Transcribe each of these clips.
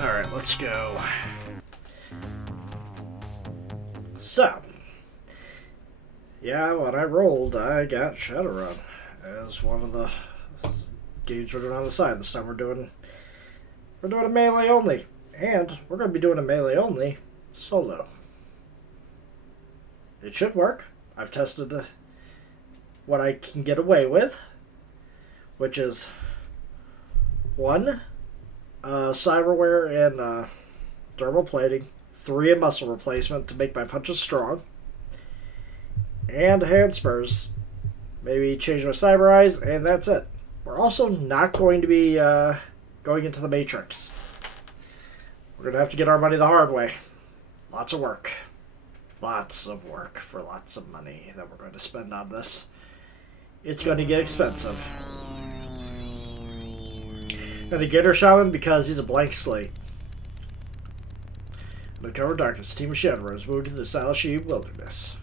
Alright, let's go. So, yeah, when I rolled, I got Shadowrun as one of the games we're doing on the side. This time we're doing a melee only. And we're going to be doing a melee only solo. It should work. I've tested what I can get away with, which is 1 cyberware and dermal plating, 3 muscle replacement to make my punches strong, and hand spurs. Maybe change my cyber eyes, and that's it. We're also not going to be going into the Matrix. We're going to have to get our money the hard way. Lots of work. Lots of work for lots of money that we're going to spend on this. It's going to get expensive. And the Gator Shaman because he's a blank slate. In the cover of darkness, a team of Shadowrun is moved to the Salashi wilderness.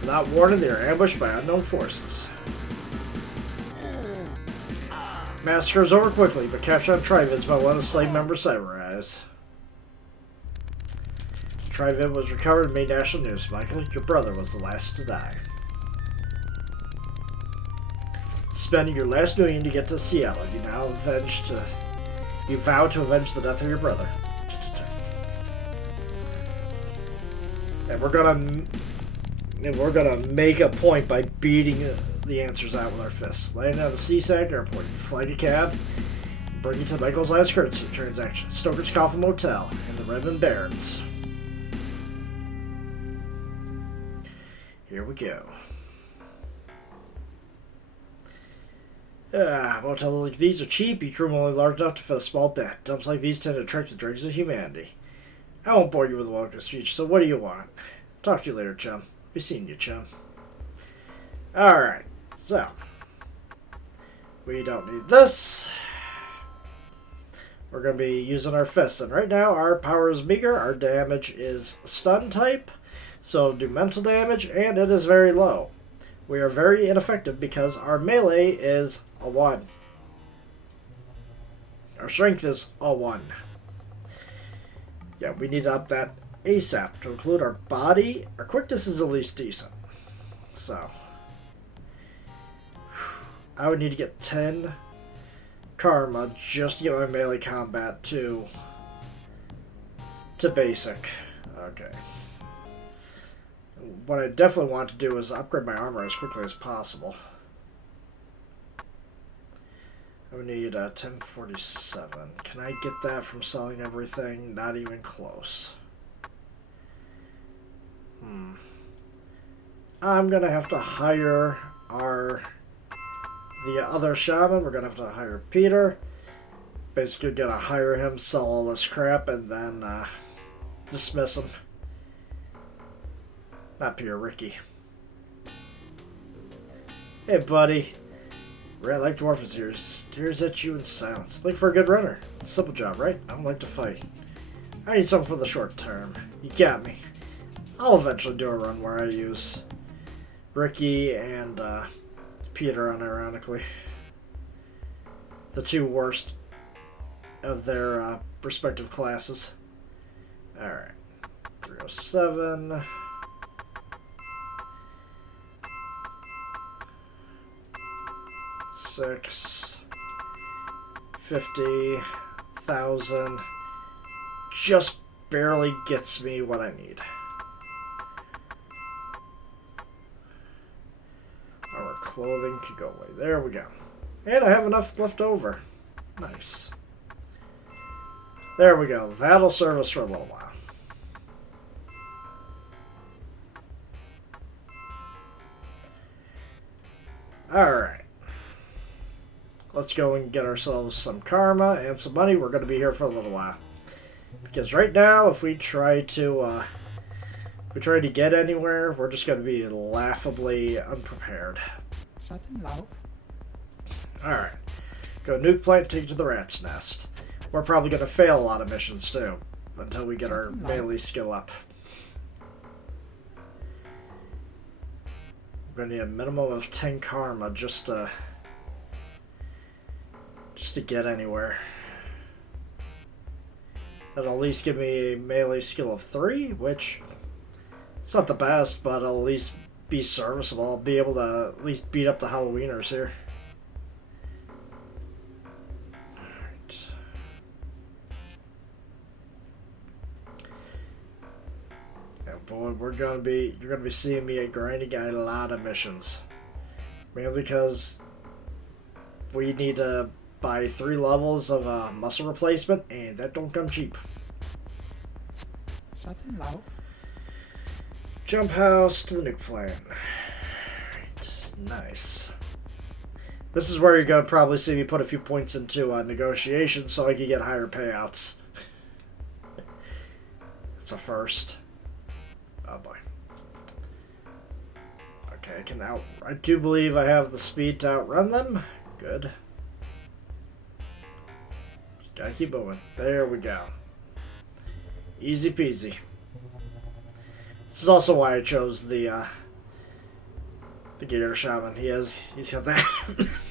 Without warning, they are ambushed by unknown forces. Massacre is over quickly, but captured on Trivids by one of the slave member cyber eyes. Trivid was recovered and made national news. Michael, your brother was the last to die. Spending your last million to get to Seattle, you vow to avenge the death of your brother. And we're gonna make a point by beating the answers out with our fists. Landing at the Seaside Airport, you flag a cab, bring you to Michael's last currency transaction, Stoker's Coffin Motel, and the Redmond Barrens. Here we go. Motels like these are cheap, each room only large enough to fit a small bed. Dumps like these tend to attract the dregs of humanity. I won't bore you with a welcome speech, so what do you want? Talk to you later, chum. Be seeing you, chum. Alright, so. We don't need this. We're going to be using our fists, and right now our power is meager, our damage is stun type, so do mental damage, and it is very low. We are very ineffective because our melee is a 1. Our strength is a 1. Yeah, we need to up that ASAP to include our body. Our quickness is at least decent. So I would need to get 10 karma just to get my melee combat to basic. Okay. What I definitely want to do is upgrade my armor as quickly as possible. I would need 1047. Can I get that from selling everything? Not even close. I'm gonna have to hire the other shaman. We're gonna have to hire Peter. Basically gonna hire him, sell all this crap, and then dismiss him. Not Peter, Ricky. Hey, buddy. Red like dwarf is here. Stares at you in silence. Looking for a good runner. It's a simple job, right? I don't like to fight. I need something for the short term. You got me. I'll eventually do a run where I use Ricky and Peter, unironically. The two worst of their respective classes. Alright. 307. Six. 50,000. Just barely gets me what I need. Our clothing could go away. There we go. And I have enough left over. Nice. There we go. That'll serve us for a little while. Alright. Let's go and get ourselves some karma and some money. We're going to be here for a little while. Because right now, if we try to get anywhere, we're just going to be laughably unprepared. Alright. Go nuke plant, take to the rat's nest. We're probably going to fail a lot of missions too, until we get our melee skill up. We're going to need a minimum of 10 karma just to get anywhere. That'll at least give me a melee skill of 3, which it's not the best, but it'll at least be serviceable. I'll be able to at least beat up the Halloweeners here. Alright. And boy, you're gonna be seeing me grinding a lot of missions. Mainly because we need to buy 3 levels of muscle replacement, and that don't come cheap. Jump house to the nuke plant. Right. Nice. This is where you're going to probably see me put a few points into negotiations so I can get higher payouts. It's a first. Oh boy. Okay, I do believe I have the speed to outrun them. Good. Gotta keep moving. There we go. Easy peasy. This is also why I chose the Gator Shaman. He's got that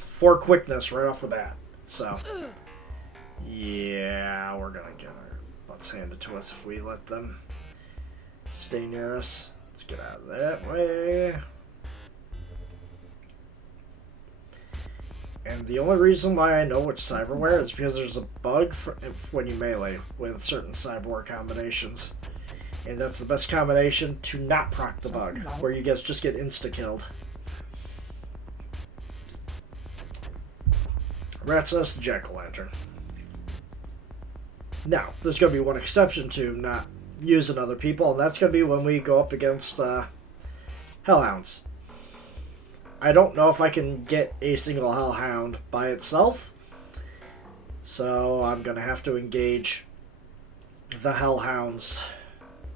4 quickness right off the bat. So yeah, we're gonna get our butts handed to us if we let them stay near us. Let's get out of that way. And the only reason why I know which cyberware is because there's a bug when you melee with certain cyberware combinations. And that's the best combination to not proc the bug, where you guys just get insta-killed. Rat's Nest, Jack-o'-lantern. Now, there's going to be one exception to not using other people, and that's going to be when we go up against Hellhounds. I don't know if I can get a single Hellhound by itself, so I'm going to have to engage the Hellhounds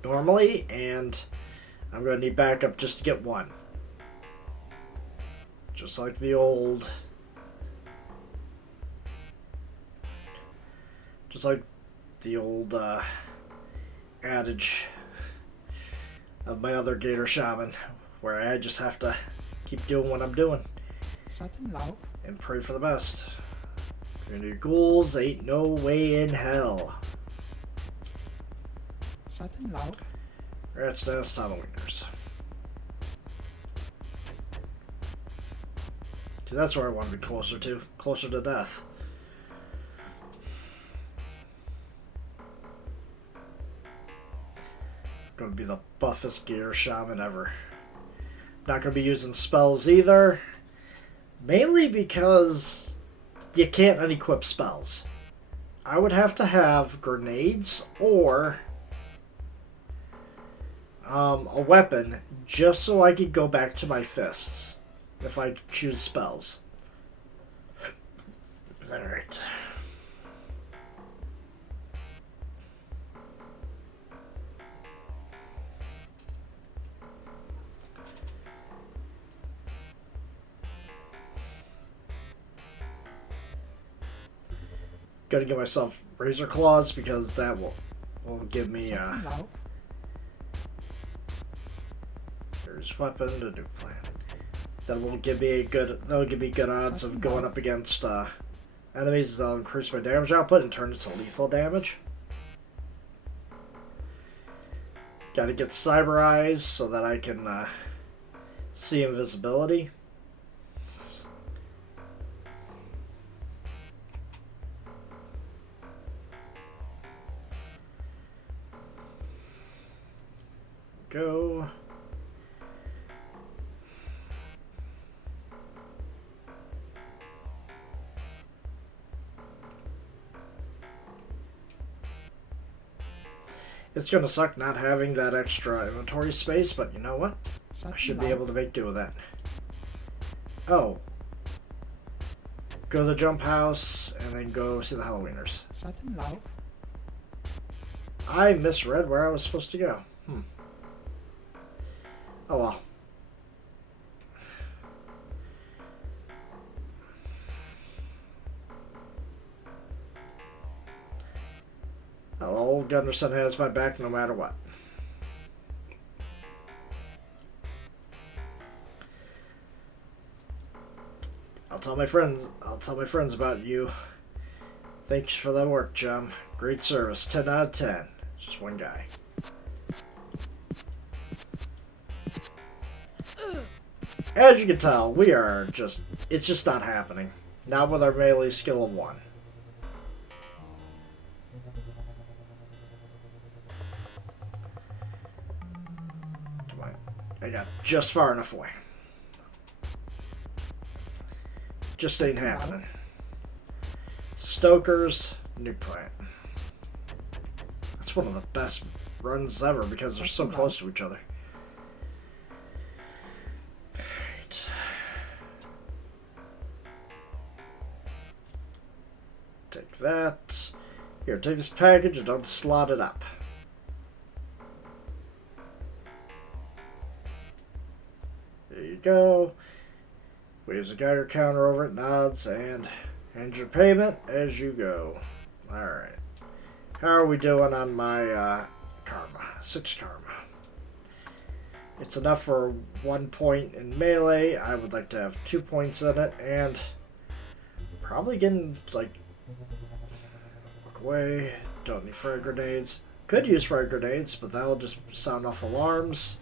normally, and I'm going to need backup just to get one. Just like the old... adage of my other Gator Shaman, where I just have to keep doing what I'm doing and pray for the best. And your ghouls ain't no way in hell. Rat's Nest, Halloweeners. See, that's where I want to be closer to. Closer to death. Gonna be the buffest gear shaman ever. Not gonna be using spells either. Mainly because you can't unequip spells. I would have to have grenades or a weapon just so I could go back to my fists if I choose spells. Alright. Gotta get myself Razor Claws because that will give me there's weapon to new plan. That will give me good odds of going up against enemies. That'll increase my damage output and turn it to lethal damage. Gotta get Cyber Eyes so that I can see invisibility. Go. It's gonna suck not having that extra inventory space, but you know what? I should be able to make do with that. Oh. Go to the jump house and then go see the Halloweeners. I misread where I was supposed to go. Oh well. Oh, old Gunderson has my back no matter what. I'll tell my friends about you. Thanks for the work, chum. Great service. 10 out of 10. Just one guy. As you can tell, it's just not happening. Not with our melee skill of 1. Come on. I got just far enough away. Just ain't happening. Stoker's nuke plant. That's one of the best runs ever because they're so close to each other. Take that. Here, take this package and don't slot it up. There you go. Waves a Geiger counter over it, nods, and hands your payment as you go. Alright. How are we doing on my karma? 6 karma. It's enough for 1 point in melee. I would like to have 2 points in it, and probably getting, like, walk away. Don't need frag grenades. Could use frag grenades, but that'll just sound off alarms.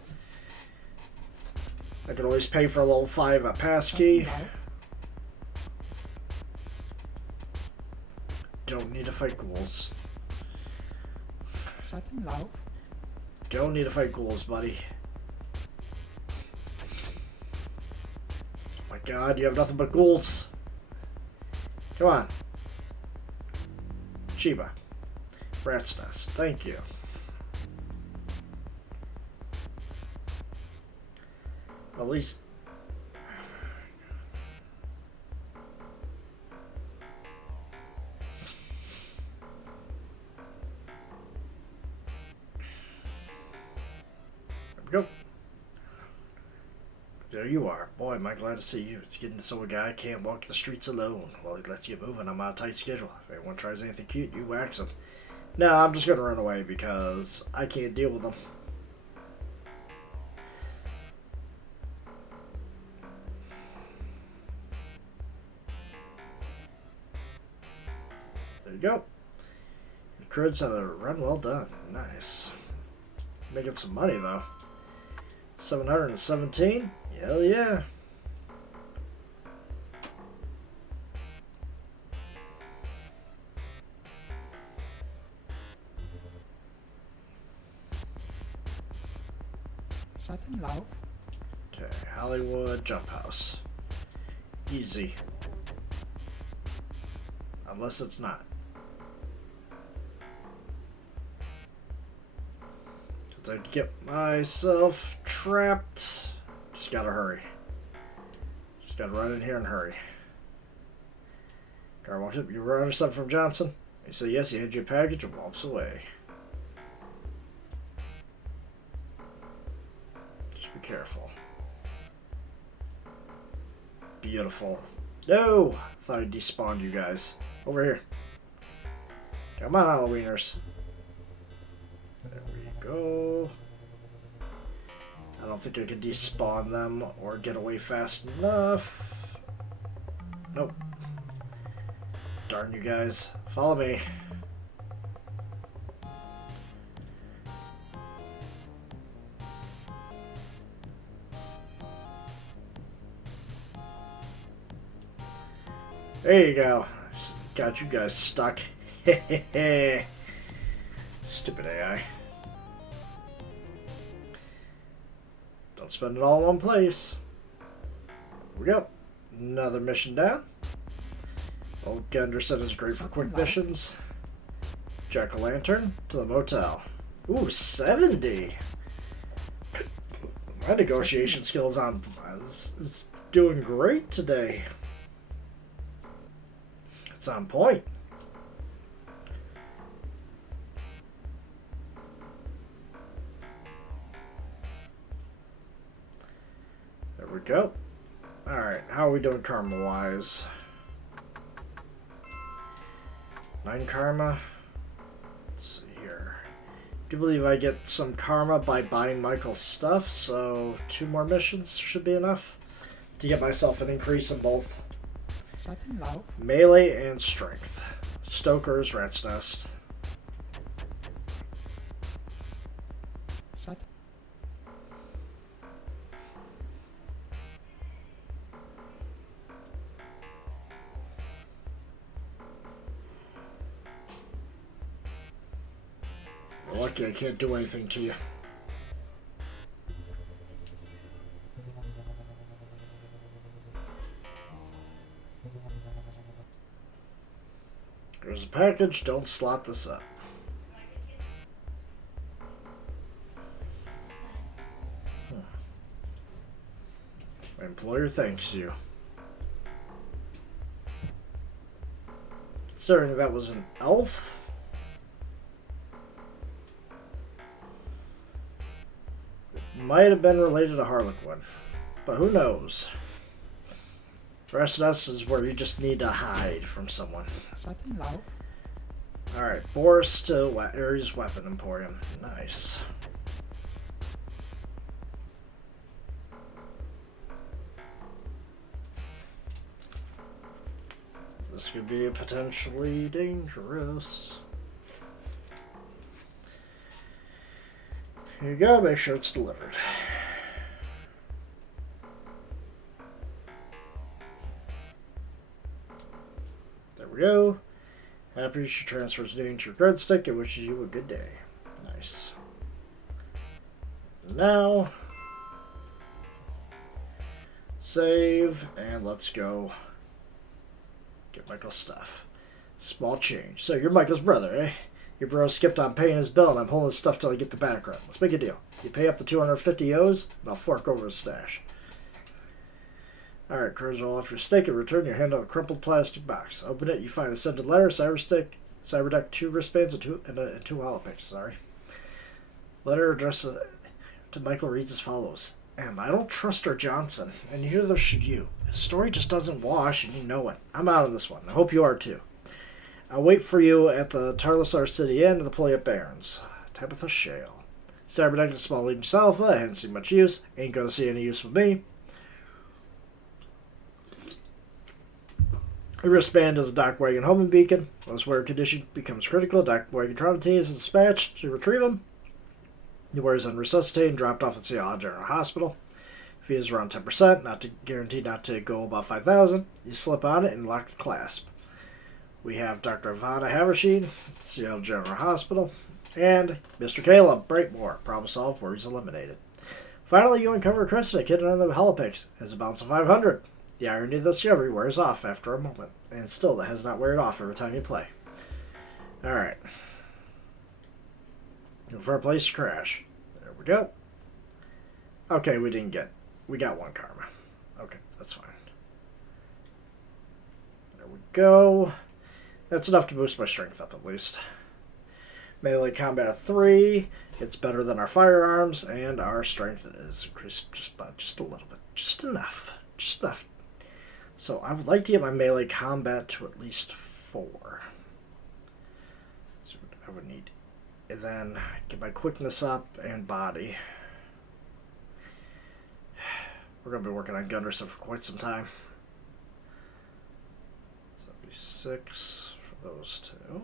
I could always pay for a level 5 passkey. Don't need to fight ghouls. Don't need to fight ghouls, buddy. Oh my god, you have nothing but ghouls. Come on. Chiba. Rat's Nest. Thank you. At least... There we go. There you are. Boy, am I glad to see you. It's getting so a guy can't walk the streets alone. Well, let's get moving. I'm on a tight schedule. If anyone tries anything cute, you wax them. No, I'm just going to run away because I can't deal with them. There you go. Crud's on a run well done. Nice. Making some money, though. 717? Hell yeah. Okay, Hollywood Jump House. Easy. Unless it's not. To get myself trapped. Just gotta hurry. Just gotta run in here and hurry. Guard walks up. You ordered something from Johnson? He said yes. He hands you a package and walks away. Just be careful. Beautiful. No! I thought I despawned you guys. Over here. Come on, Halloweeners. There we go. I don't think I can despawn them or get away fast enough. Nope. Darn you guys. Follow me. There you go. Got you guys stuck. Stupid AI. Don't spend it all in one place. Here we go. Another mission down. Old Gunderson is great for quick missions. Jack-o'-lantern to the motel. Ooh, 70. My negotiation skills is doing great today. It's on point. There we go. Alright, how are we doing karma-wise? 9 karma. Let's see here. I do believe I get some karma by buying Michael's stuff, so 2 more missions should be enough to get myself an increase in both melee and strength. Stoker's Rat's Nest. You're lucky I can't do anything to you. There's a package. Don't slot this up. My employer thanks you. Considering that was an elf. Might have been related to Harlequin, but who knows? The rest of us is where you just need to hide from someone. Alright, Boris to Ares Weapon Emporium. Nice. This could be potentially dangerous. Here you go, make sure it's delivered. There we go. Happy she transfers name to your card stick and wishes you a good day. Nice. Now, save, and let's go get Michael's stuff. Small change. So you're Michael's brother, eh? Your bro skipped on paying his bill, and I'm holding his stuff till I get the background. Let's make a deal. You pay up to 250 O's, and I'll fork over his stash. Alright, cruise roll off your stick and return your hand on a crumpled plastic box. Open it, you find a scented letter, cyberdeck, 2 wristbands, and 2 holopicks, sorry. Letter addressed to Michael reads as follows. I don't trust our Johnson, and neither should you. His story just doesn't wash, and you know it. I'm out on this one. I hope you are too. I'll wait for you at the Tarlasar City Inn to deploy at Barons. Tabitha Shale. Cyberdeck is small lead alpha. I haven't seen much use. Ain't gonna see any use with me. The wristband is a dock wagon homing beacon. Once wear condition becomes critical, dock wagon trauma team is dispatched to retrieve them. He wears unresuscitated and dropped off at Seattle General Hospital. Fee is around 10%, not to guaranteed not to go above 5,000. You slip on it and lock the clasp. We have Dr. Ivana Haversheen, Seattle General Hospital, and Mr. Caleb Breakmore, problem solved, worries eliminated. Finally, you uncover Krista hidden on the Helipix. Has a balance of 500. The irony of the discovery wears off after a moment, and still that has not wear off every time you play. Alright. For a place to crash. There we go. Okay, we got one karma. Okay, that's fine. There we go. That's enough to boost my strength up, at least. Melee combat of 3. It's better than our firearms, and our strength is increased just a little bit. Just enough. Just enough. So I would like to get my melee combat to at least 4. So I would need... And then get my quickness up and body. We're going to be working on Gunderson for quite some time. So that'll be 6 for those two.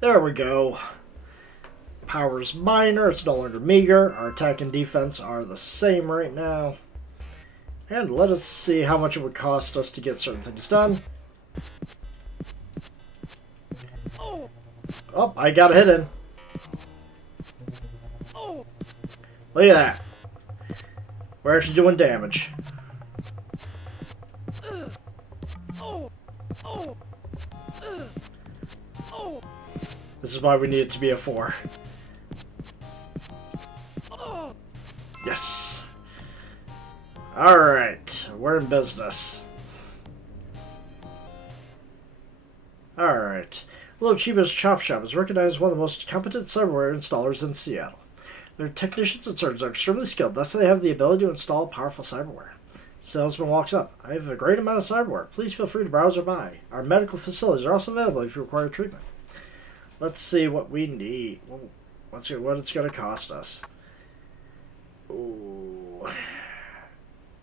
There we go. Power's minor. It's no longer meager. Our attack and defense are the same right now. And let us see how much it would cost us to get certain things done. Oh, I got a hit in. Look at that. We're actually doing damage. This is why we need it to be a 4. Yes. Alright, we're in business. Alright. Little Chiba's Chop Shop is recognized as one of the most competent cyberware installers in Seattle. Their technicians and surgeons are extremely skilled, thus they have the ability to install powerful cyberware. Salesman walks up. I have a great amount of cyberware. Please feel free to browse or buy. Our medical facilities are also available if you require treatment. Let's see what we need. Let's see what it's going to cost us. Ooh.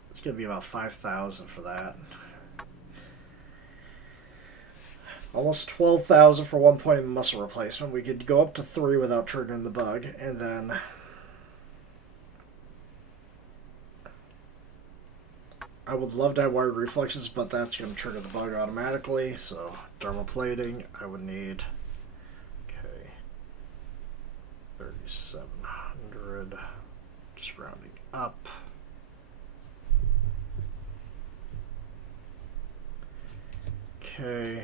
It's going to be about 5,000 for that. Almost 12,000 for 1 point in muscle replacement. We could go up to 3 without triggering the bug, and then I would love to have wired reflexes, but that's going to trigger the bug automatically. So dermal plating, I would need 3,700. Just rounding up. Okay.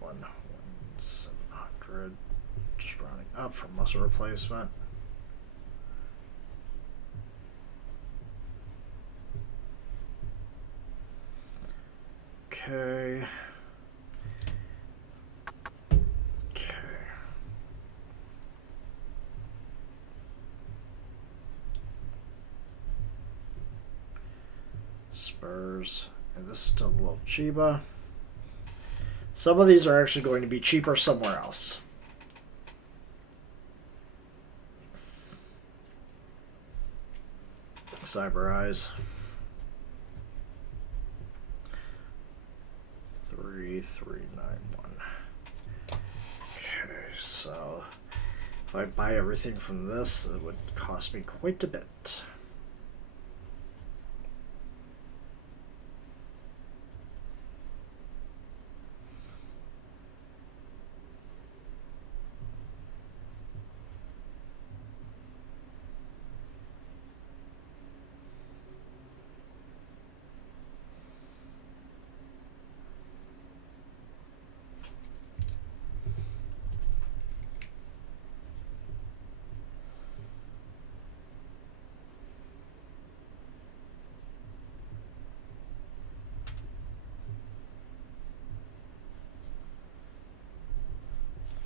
1,700. Just rounding up for muscle replacement. Okay. Spurs, and this is still a little Chiba. Some of these are actually going to be cheaper somewhere else. Cyber Eyes. 3391. Okay, so if I buy everything from this, it would cost me quite a bit.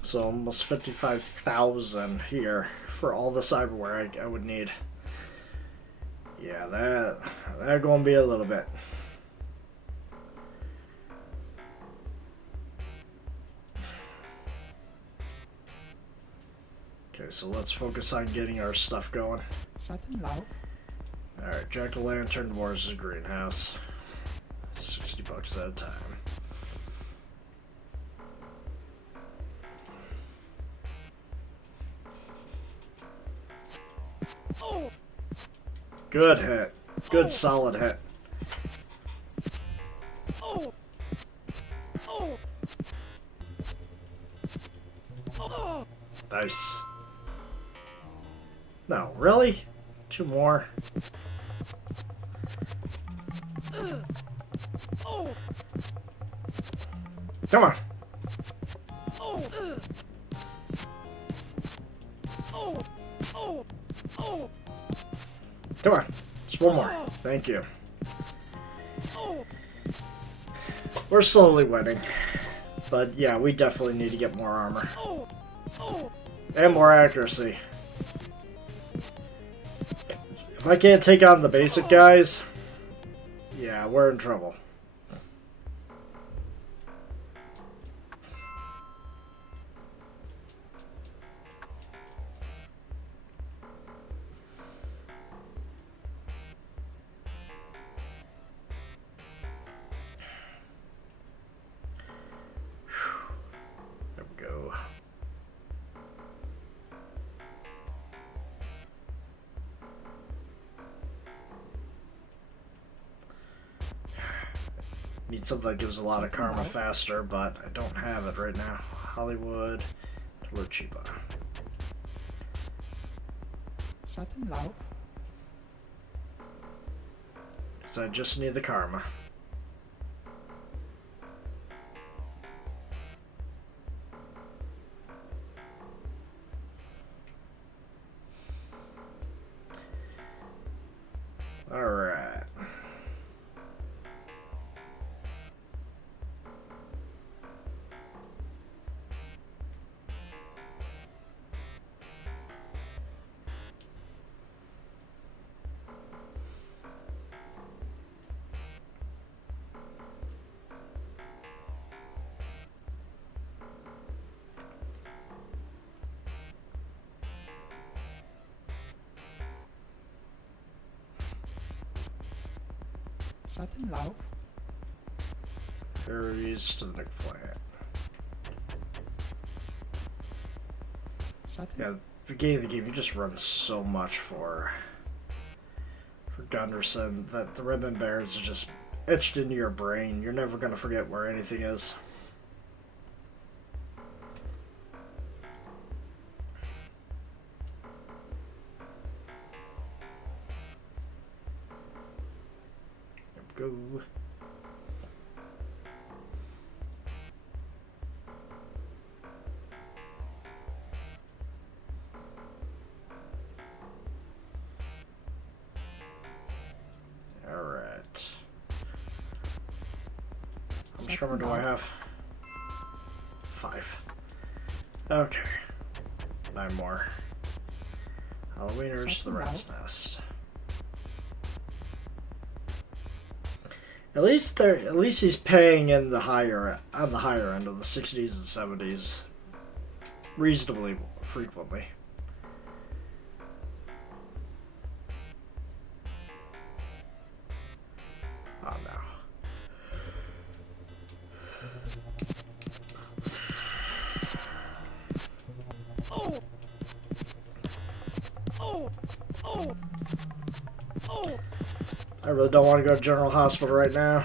So almost 55,000 here for all the cyberware I would need. Yeah, that gonna be a little bit. Okay, Okay, so let's focus on getting our stuff going. Alright, Jack-o'-lantern versus greenhouse. $60 at a time. Good hit. Good solid hit. Nice. No, really? 2 more. Come on. Come on. Just one more. Thank you. We're slowly winning. But yeah, we definitely need to get more armor. And more accuracy. If I can't take on the basic guys, yeah, we're in trouble. There we go. Need something that gives a lot of karma faster, but I don't have it right now. Hollywood, Torchiba. So I just need the karma. Alright. Ferries to the next planet. Yeah, beginning of the game, you just run so much for Gunderson that the ribbon bearers are just etched into your brain. You're never going to forget where anything is. There we go. How much cover do I have? 5. Okay. 9 more. Halloweeners to the rat's nest. At least he's paying in the higher end of the 60s and 70s reasonably frequently. Oh no. I really don't want to go to General Hospital right now.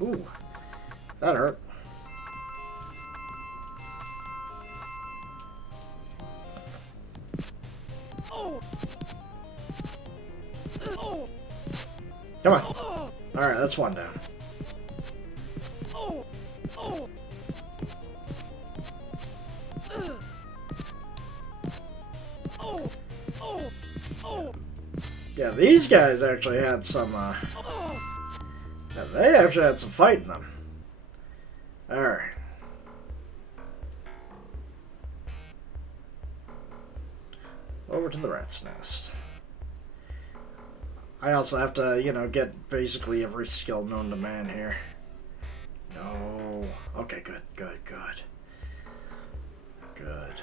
Ooh, that hurt. Come on. Alright, that's one down. Yeah, these guys actually had some, yeah, they actually had some fight in them. Alright. Over to the rat's nest. I also have to, you know, get basically every skill known to man here. No. Okay, good, good, good. Good.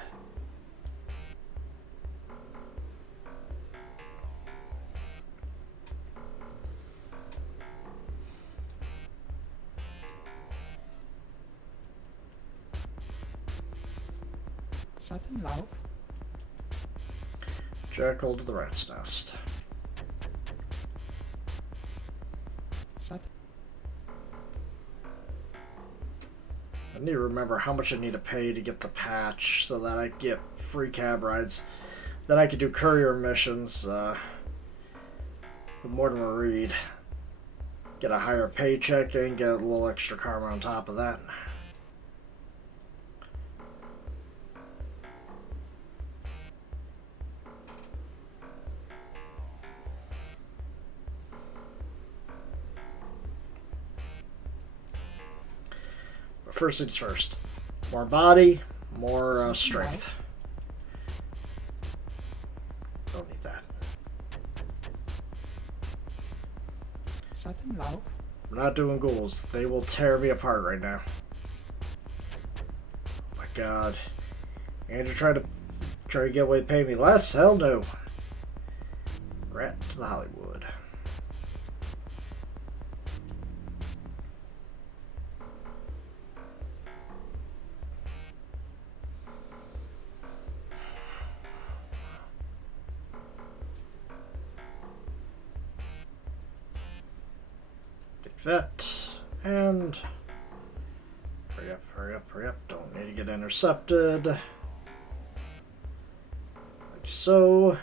Schattenlauf. Jackal to the rat's nest. I need to remember how much I need to pay to get the patch so that I get free cab rides. Then I could do courier missions with Mortimer Reed. Get a higher paycheck and get a little extra karma on top of that. But first things first. More body, more strength. Don't need that. Schattenlauf. We're not doing ghouls. They will tear me apart right now. Oh my god. Andrew try to get away to pay me less? Hell no. Rat to the Hollywood. Take that. And hurry up, hurry up, hurry up. Don't need to get intercepted. Like so.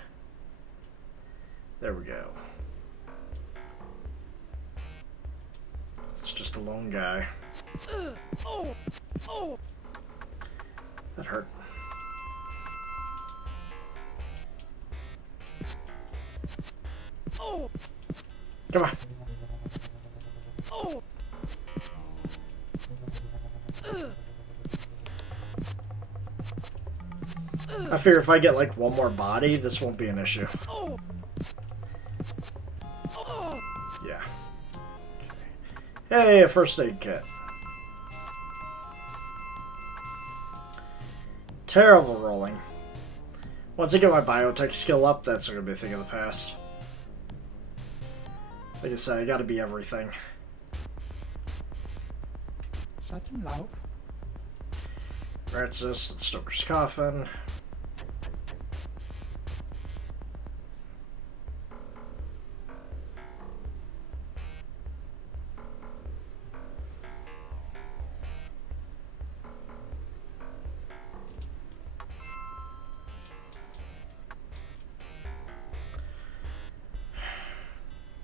There we go. It's just a lone guy. That hurt. Come on. I figure if I get like one more body, this won't be an issue. Yeah. Okay. Hey, a first aid kit. Terrible rolling. Once I get my biotech skill up, that's going to be a thing of the past. Like I said, I gotta be everything. Schattenlauf. Rat's nest, Stoker's coffin.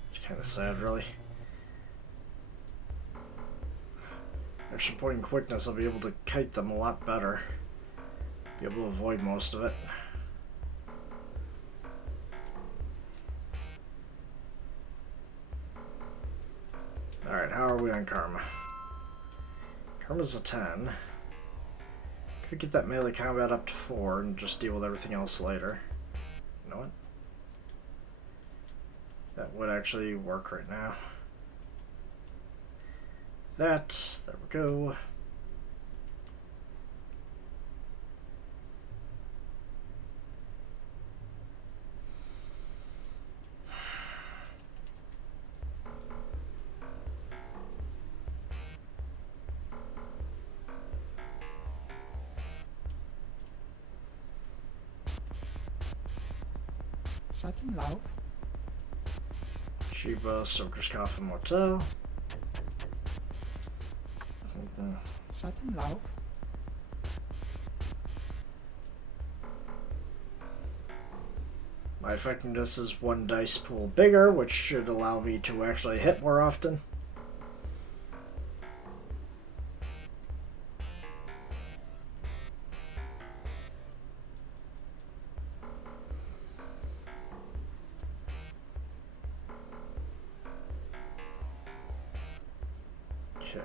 It's kind of sad, really. Extra point in quickness, I'll be able to kite them a lot better. Be able to avoid most of it. Alright, how are we on karma? Karma's a 10. Could get that melee combat up to 4 and just deal with everything else later. You know what? That would actually work right now. There we go. Schattenlauf. Shiva, Stoker's Coffin Motel. Schattenlauf. My effectiveness is 1 dice pool bigger, which should allow me to actually hit more often. Okay.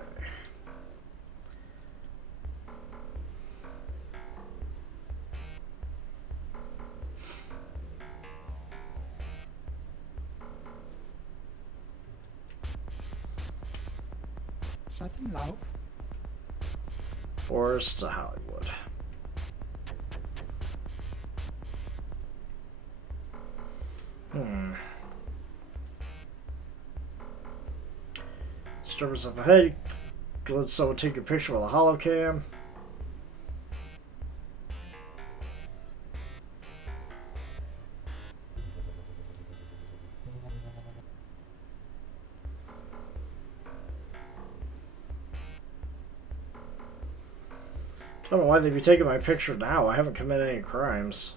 Sutton Low. Forest to Hollywood. Disturbance up ahead. Let someone take a picture with a holocam. I don't know why they'd be taking my picture now. I haven't committed any crimes.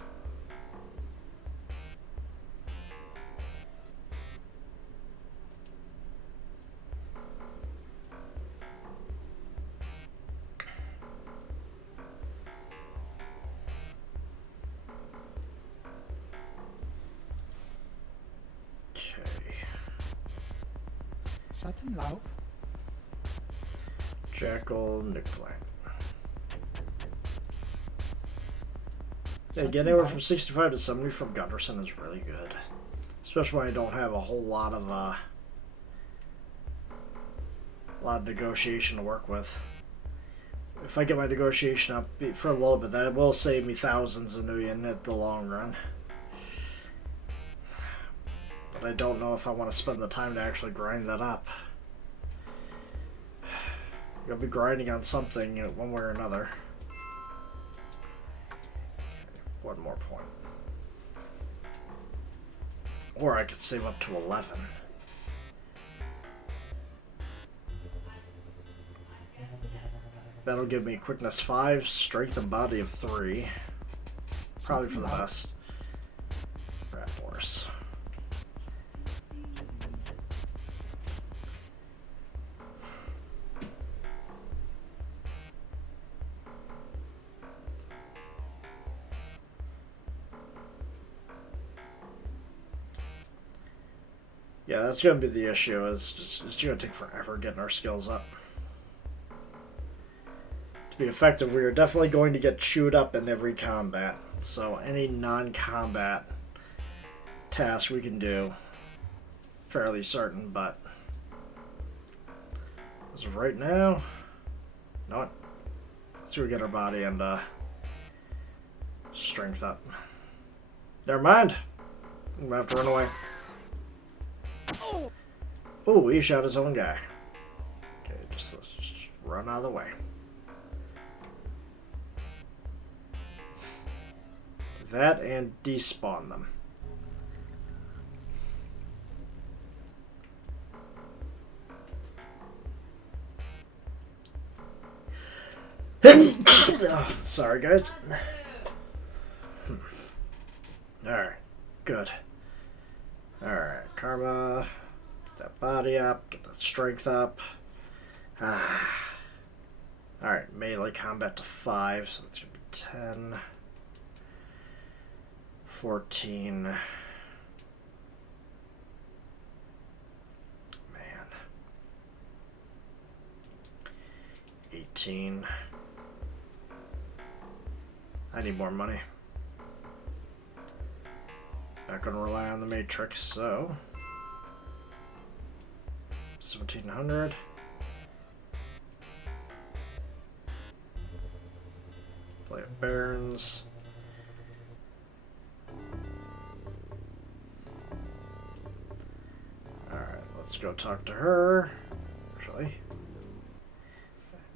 Sutton Low. Jackal, Nickland. Yeah, getting anywhere from 65 to 70 from Gunderson is really good. Especially when I don't have a whole lot of negotiation to work with. If I get my negotiation up for a little bit, that will save me thousands of million at the long run. But I don't know if I want to spend the time to actually grind that up. You'll be grinding on something one way or another. One more point. Or I could save up to 11. That'll give me quickness 5, strength and body of 3. Probably for the best. Rat Horse. Yeah, that's going to be the issue. It's going to take forever getting our skills up. To be effective, we are definitely going to get chewed up in every combat. So any non-combat task we can do, fairly certain, but as of right now, know what? Let's see if we get our body and strength up. Never mind. I'm going to have to run away. Oh, he shot his own guy. Okay, let's just run out of the way. That and despawn them. Oh, sorry, guys. Alright, good. Alright, karma. Get that body up, get that strength up. Alright, melee combat to 5, so that's going to be 10. 14. Man. 18. I need more money. Not going to rely on the Matrix, so 1700. Play of Barons. Alright, let's go talk to her. Actually,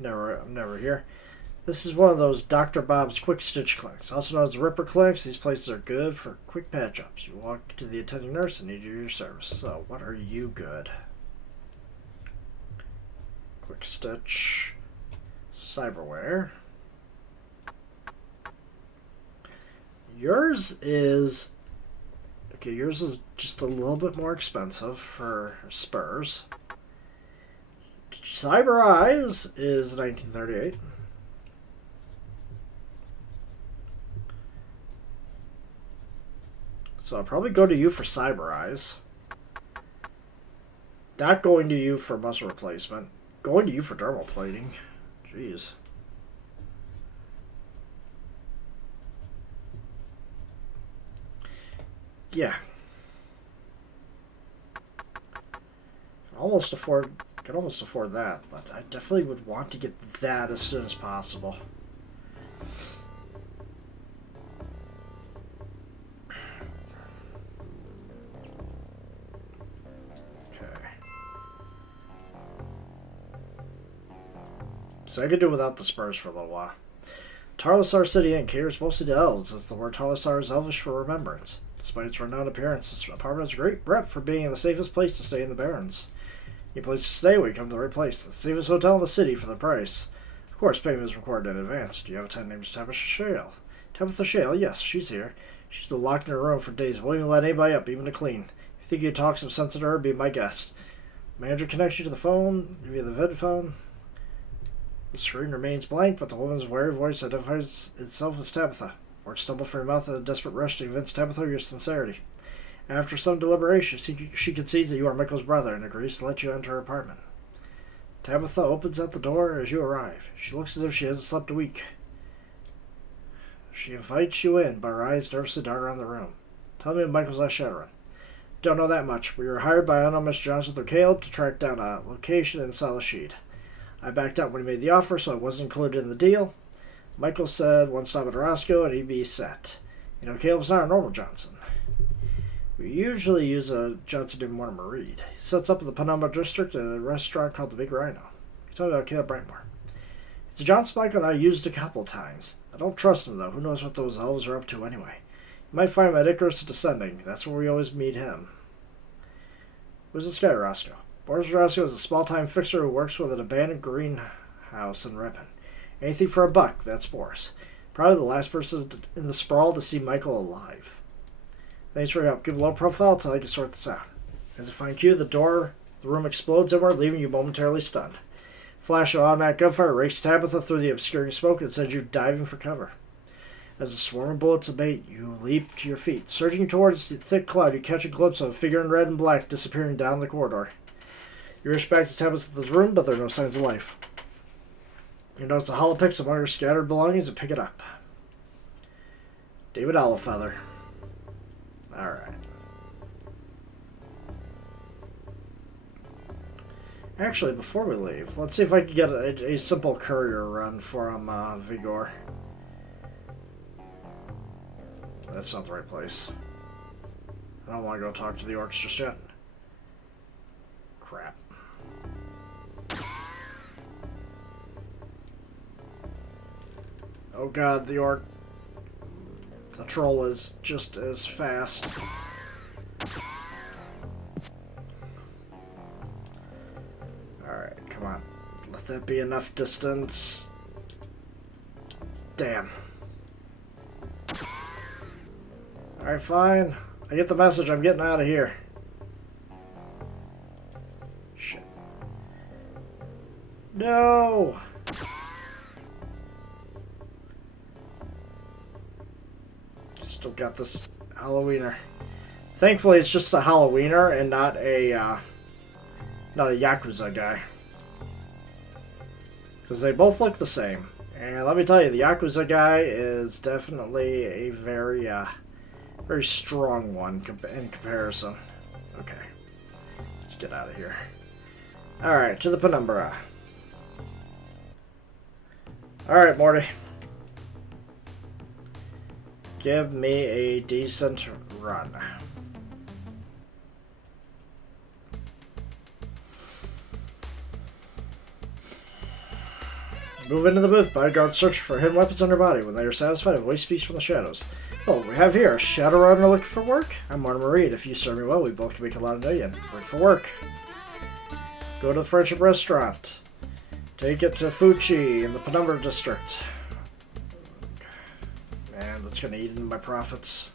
I'm never here. This is one of those Dr. Bob's Quick Stitch clinics, also known as Ripper clinics. These places are good for quick patch-ups. You walk to the attending nurse and need your service. So, what are you good? Quick Stitch, Cyberware. Yours is just a little bit more expensive for Spurs. Cyber Eyes is 1938. So I'll probably go to you for Cyber Eyes. Not going to you for muscle replacement. Going to you for dermal plating. Jeez. Yeah. Almost afford... can almost afford that, but I definitely would want to get that as soon as possible. Okay. So I could do without the spurs for a little while. Tarlasar City Inn caters mostly to elves, as the word Tarlasar is elvish for remembrance. Despite its renowned appearance, this apartment has a great rep for being the safest place to stay in the Barrens. You place to stay when you come to the right place. The safest hotel in the city for the price. Of course, payment is required in advance. Do you have a tenant named Tabitha Shale? Tabitha Shale? Yes, she's here. She's been locked in her room for days, won't even let anybody up, even to clean. If you think you can talk some sense into her, be my guest. Manager connects you to the phone via the vid phone. The screen remains blank, but the woman's wary voice identifies itself as Tabitha. Words stumble from your mouth in a desperate rush to convince Tabitha of your sincerity. After some deliberation, she concedes that you are Michael's brother and agrees to let you enter her apartment. Tabitha opens at the door as you arrive. She looks as if she hasn't slept a week. She invites you in, but her eyes nervously dart around the room. Tell me of Michael's last Shadowrun. Don't know that much. We were hired by unknown Mr. Johnson through Caleb to track down a location in Salashid. I backed out when he made the offer, so it wasn't included in the deal. Michael said one stop at Roscoe and he'd be set. You know, Caleb's not a normal Johnson. We usually use a Johnson named Mortimer Reed. He sets up in the Penumbra district at a restaurant called the Big Rhino. Tell me about Caleb Brightmore. It's a Johnson Michael and I used a couple times. I don't trust him, though. Who knows what those elves are up to anyway. You might find him at Icarus Descending. That's where we always meet him. Who's this guy, Roscoe? Boris Roscoe is a small-time fixer who works with an abandoned greenhouse in Ripon. Anything for a buck, that's Boris. Probably the last person in the sprawl to see Michael alive. Thanks for your help. Give a low profile until I can sort this out. As a fine cue, the room explodes inward, leaving you momentarily stunned. Flash of automatic gunfire rakes Tabitha through the obscuring smoke and sends you diving for cover. As a swarm of bullets abate, you leap to your feet. Surging towards the thick cloud, you catch a glimpse of a figure in red and black disappearing down the corridor. You rush back to Tabitha's room, but there are no signs of life. You notice a hollow picks among her scattered belongings and pick it up. David Owlfeather. Alright. Actually, before we leave, let's see if I can get a simple courier run from Vigor. That's not the right place. I don't want to go talk to the orcs just yet. Crap. Oh god, the orc. The troll is just as fast. Alright, come on. Let that be enough distance. Damn. Alright, fine. I get the message. I'm getting out of here. Shit. No! Still got this Halloweener. Thankfully, it's just a Halloweener and not a Yakuza guy. Because they both look the same. And let me tell you, the Yakuza guy is definitely a very strong one in comparison. Okay. Let's get out of here. Alright, to the Penumbra. Alright, Morty. Give me a decent run. Move into the booth. Bodyguards search for hidden weapons on her body. When they are satisfied, a voice speaks from the shadows. Oh, we have here a Shadowrunner looking for work. I'm Mortimer Reed. If you serve me well, we both can make a lot of million. Work for work. Go to the Friendship Restaurant. Take it to Fuchi in the Penumbra District. Man, that's going to eat into my profits.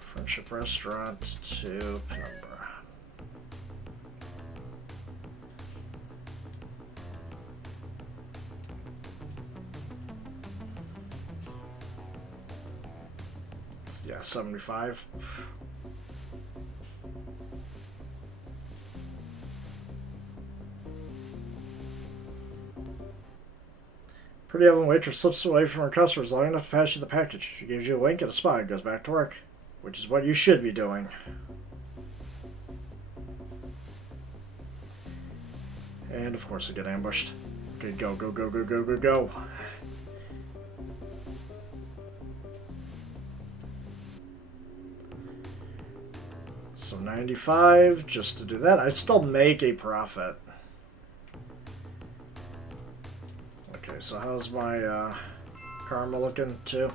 Friendship Restaurant to Penumbra. Yeah, 75. Pretty oven waitress slips away from her customers long enough to pass you the package. She gives you a wink and a smile and goes back to work, which is what you should be doing. And of course I get ambushed. Okay, go, go, go, go, go, go, go. So 95 just to do that. I still make a profit. Okay, so how's my karma looking? 2.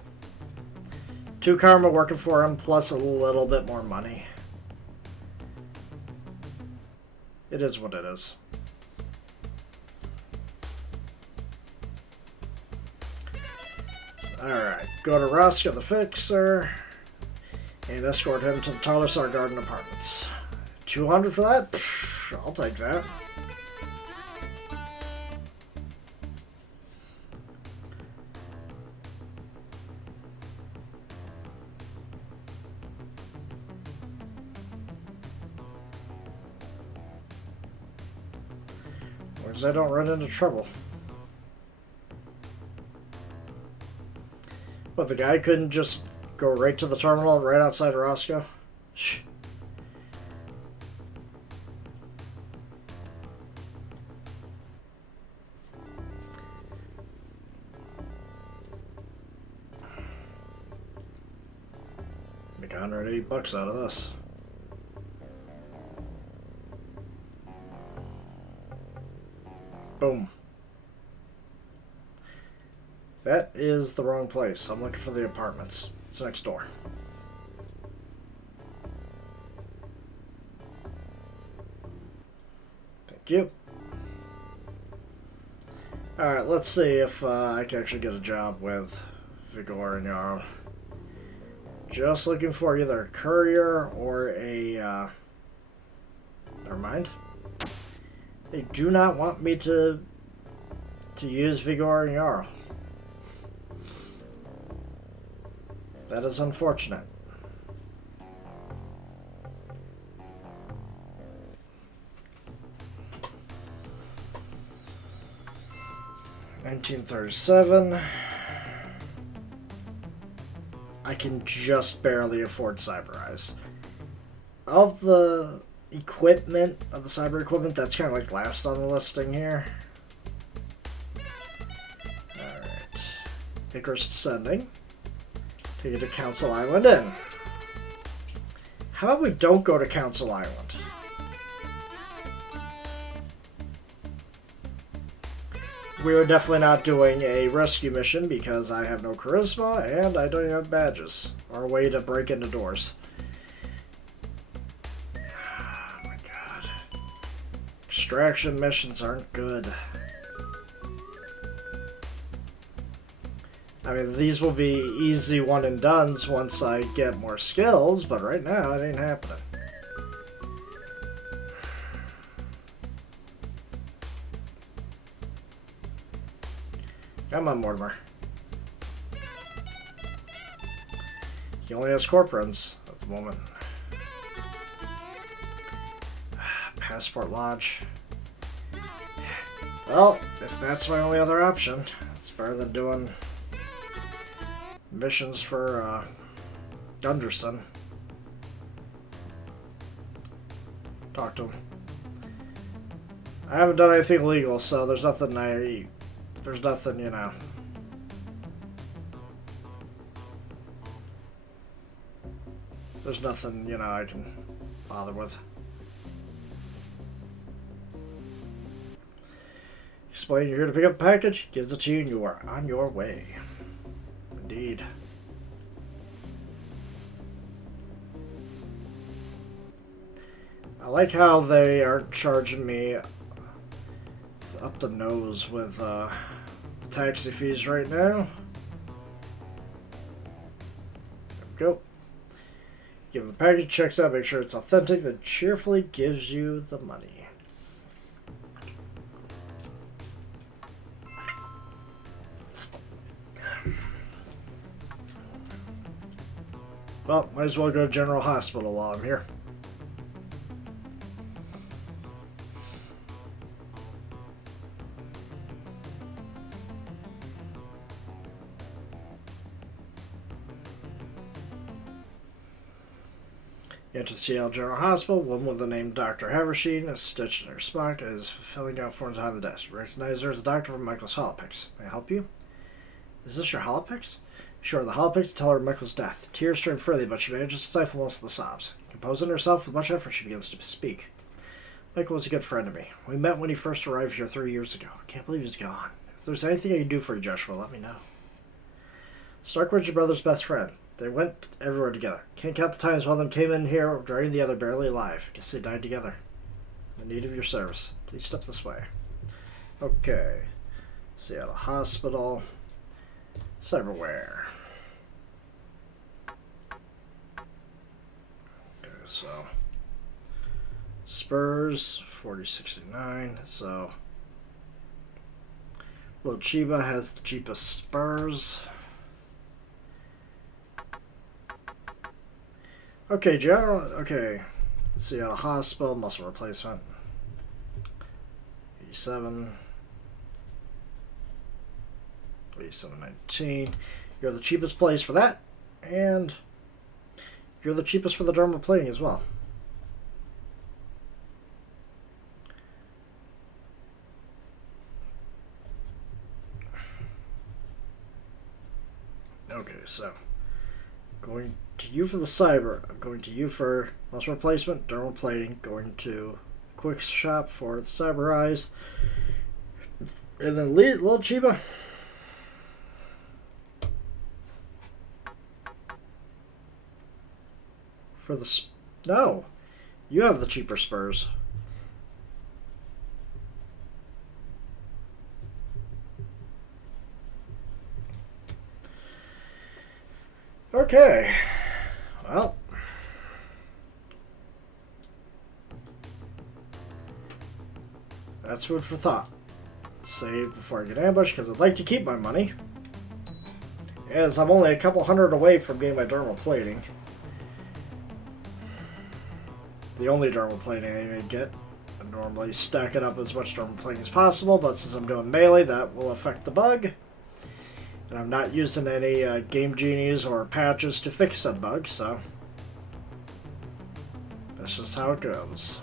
2 karma working for him, plus a little bit more money. It is what it is. Alright, go to Roscoe the Fixer and escort him to the Tarlasar Garden Apartments. 200 for that? Psh, I'll take that. Whereas I don't run into trouble. But the guy couldn't just go right to the terminal right outside of Roscoe? Shh. Make $180 out of this. Boom. That is the wrong place. I'm looking for the apartments. It's next door. Thank you. Alright, let's see if I can actually get a job with Vigor and Jarl. Just looking for either a courier or a... never mind. They do not want me to use Vigor and Jarl. That is unfortunate. $1937. I can just barely afford Cyber Eyes. Of the equipment, of the cyber equipment, that's kind of like last on the listing here. Alright. Icarus Descending. Take it to Council Island Inn. How about we don't go to Council Island? We are definitely not doing a rescue mission because I have no charisma and I don't even have badges or a way to break into doors. Oh my god. Extraction missions aren't good. I mean, these will be easy one and dones once I get more skills, but right now it ain't happening. Come on, Mortimer. He only has corporans at the moment. Passport Lodge. Well, if that's my only other option, it's better than doing missions for Gunderson. Talk to him. I haven't done anything illegal, so there's nothing you know. There's nothing, you know, I can bother with. Explain you're here to pick up a package, gives it to you, and you are on your way. Indeed. I like how they aren't charging me up the nose with taxi fees right now. There we go. Give the package, checks out, make sure it's authentic, then cheerfully gives you the money. Well, might as well go to General Hospital while I'm here. You enter the Seattle General Hospital. Woman with the name Dr. Haversheen is stitched in her smock and is filling out forms behind the desk. Recognize her as the doctor from Michael's Holopics. May I help you? Is this your Holopics? Sure, the Holopics tell her of Michael's death. Tears stream freely, but she manages to stifle most of the sobs. Composing herself with much effort, she begins to speak. Michael was a good friend of me. We met when he first arrived here 3 years ago. I can't believe he's gone. If there's anything I can do for you, Joshua, let me know. Stark was your brother's best friend. They went everywhere together. Can't count the times one of them came in here dragging the other barely alive. Guess they died together. In need of your service. Please step this way. Okay. Seattle Hospital. Cyberware. Okay, so Spurs 4069. So Little Chiba has the cheapest Spurs. Okay, general. Okay, Seattle Hospital muscle replacement. 87. 87.19. You're the cheapest place for that, and you're the cheapest for the dermal plating as well. Okay, so going to you for the cyber. I'm going to you for muscle replacement, dermal plating. Going to Quick Shop for the cyber eyes, and then Little Chiba. For the no, you have the cheaper Spurs. Okay, well, that's food for thought. Save before I get ambushed because I'd like to keep my money, as I'm only a couple hundred away from getting my dermal plating. The only dermal plating I even get. I normally stack it up as much dermal plating as possible, but since I'm doing melee, that will affect the bug. And I'm not using any game genies or patches to fix said bug, so that's just how it goes.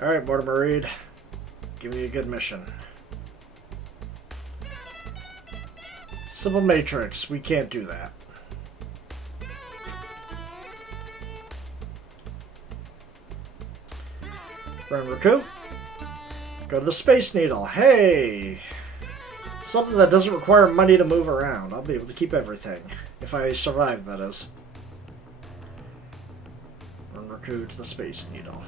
Alright, Mortimer Reed, give me a good mission. Simple Matrix, we can't do that. Renraku, go to the Space Needle. Hey! Something that doesn't require money to move around. I'll be able to keep everything. If I survive, that is. Renraku to the Space Needle.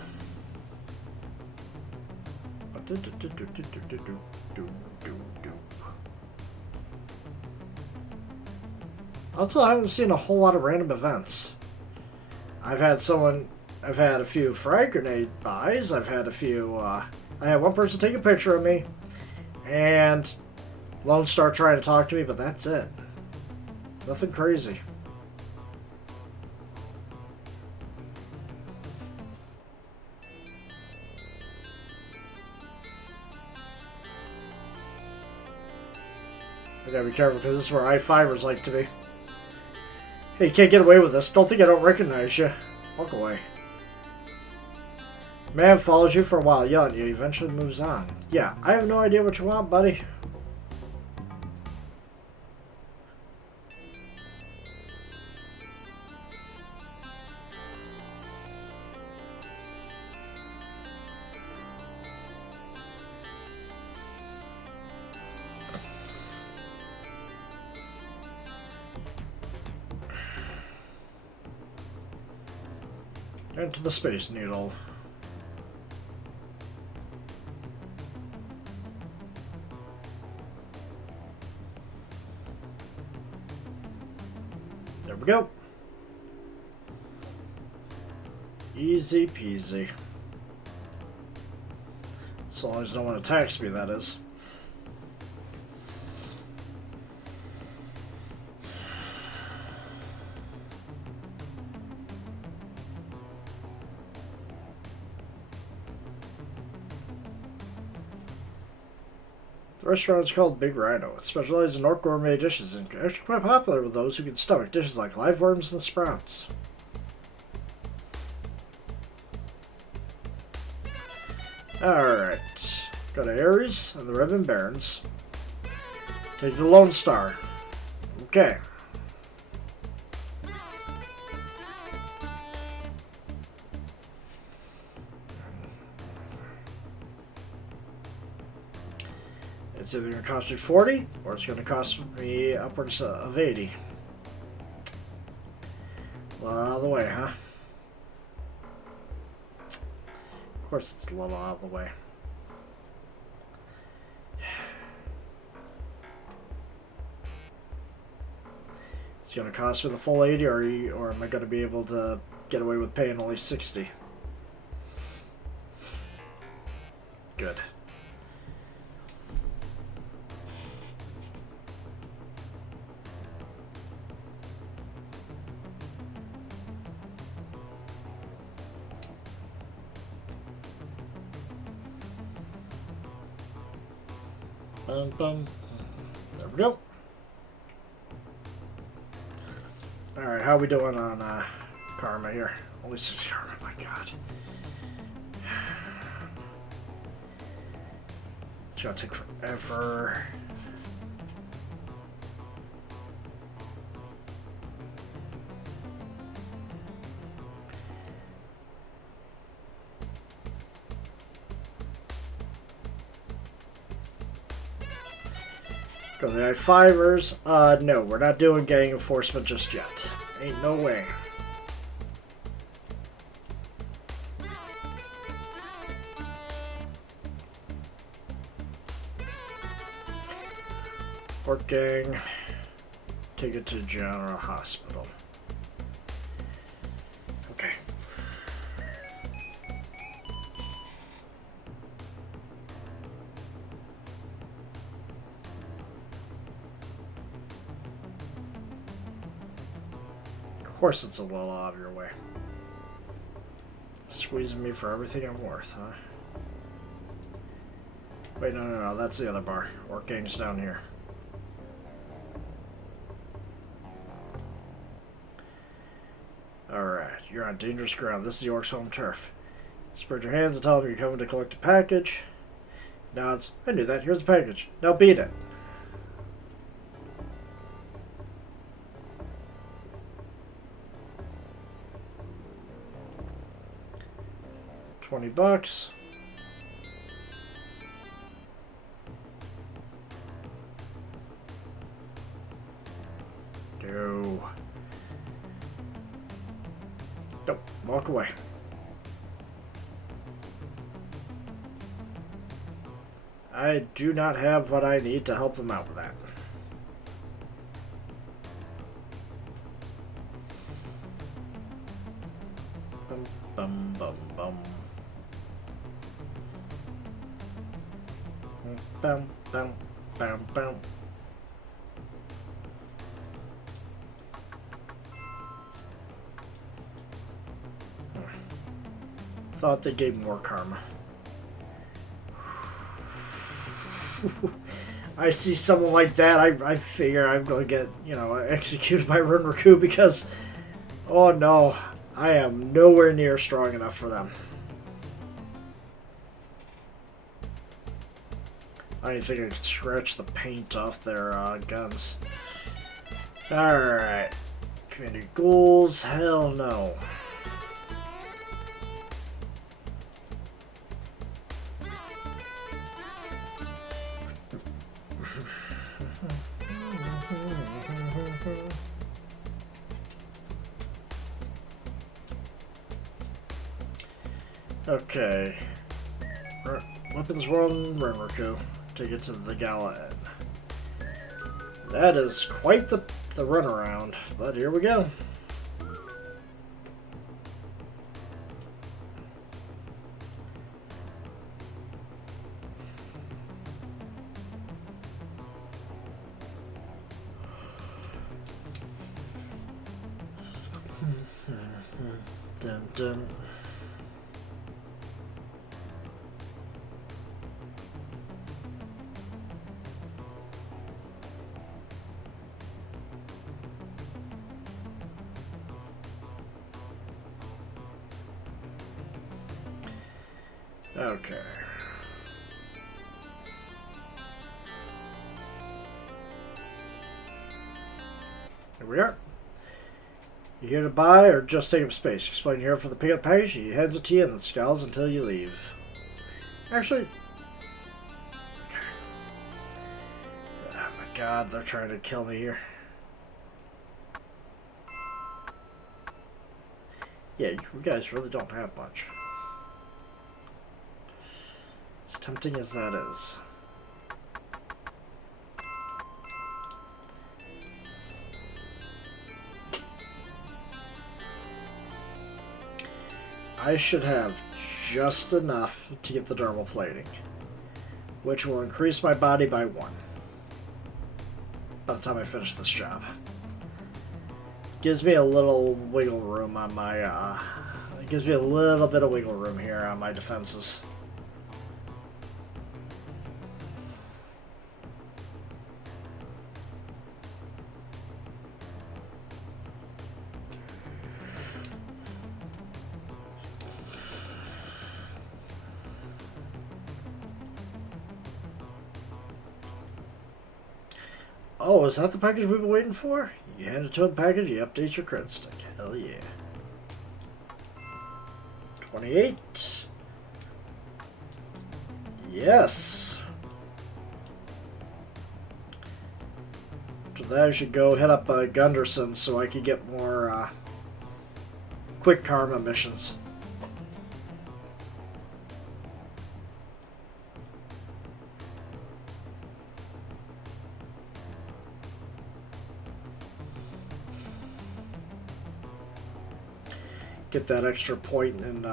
Also, I haven't seen a whole lot of random events. I've had a few frag grenade buys. I've had a few, I had one person take a picture of me, and Lone Star trying to talk to me, but that's it. Nothing crazy. I gotta be careful because this is where I-5ers like to be. Hey, you can't get away with this. Don't think I don't recognize you. Walk away. Man follows you for a while, yelling at you, eventually moves on. Yeah, I have no idea what you want, buddy. Into the Space Needle. There we go. Easy peasy. So long as no one attacks me, that is. The restaurant is called Big Rhino. It specializes in orc gourmet dishes and is actually quite popular with those who can stomach dishes like live worms and sprouts. Alright. Go to Ares and the Ribbon Barons. Take the Lone Star. Okay. It's either going to cost me 40 or it's going to cost me upwards of 80. Well, out of the way, huh? Of course it's a little out of the way. It's going to cost me the full 80 or am I going to be able to get away with paying only 60? Good. Bum, bum. There we go. Alright, how are we doing on karma here? Only 6 karma, my god. It's gonna take forever. Go to the I5ers. No, we're not doing gang enforcement just yet. Ain't no way. Orc gang. Take it to General Hospital. Okay. Of course it's a little out of your way. Squeezing me for everything I'm worth, huh? Wait, no, that's the other bar. Orc gang's down here. Alright, you're on dangerous ground. This is the Orc's home turf. Spread your hands and tell them you're coming to collect a package. Nods. I knew that. Here's the package. Now beat it. $20. No. Nope. Walk away. I do not have what I need to help them out with that. Bum, bum, bum, bum. Bum, bum, bum, bum. Thought they gave more karma. I see someone like that, I figure I'm going to get, executed by Renraku because, oh no, I am nowhere near strong enough for them. I don't think I can scratch the paint off their guns. Alright. Community ghouls, hell no. Okay. Weapons World Renraku. Take it to the Gala Inn. That is quite the runaround, but here we go. Dun dun. Okay. Here we are. You here to buy or just take up space? Explain you're here for the pickup package. He hands it to you and then scowls until you leave. Actually, oh my god, they're trying to kill me here. Yeah, you guys really don't have much. As tempting as that is. I should have just enough to get the dermal plating, which will increase my body by 1 by the time I finish this job. Gives me a little wiggle room on my, it gives me a little bit of wiggle room here on my defenses. Oh, is that the package we've been waiting for? You hand it to a package, you update your credit stick. Hell yeah. 28. Yes. After that, I should go hit up Gunderson so I could get more quick karma missions. Get that extra point in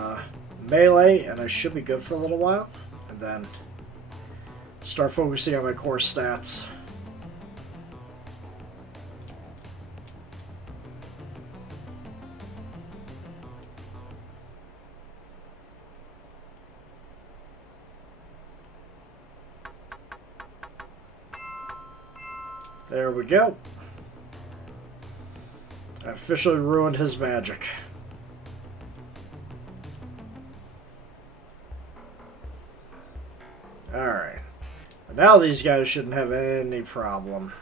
melee, and I should be good for a little while. And then start focusing on my core stats. There we go. I officially ruined his magic. Alright. But now these guys shouldn't have any problem.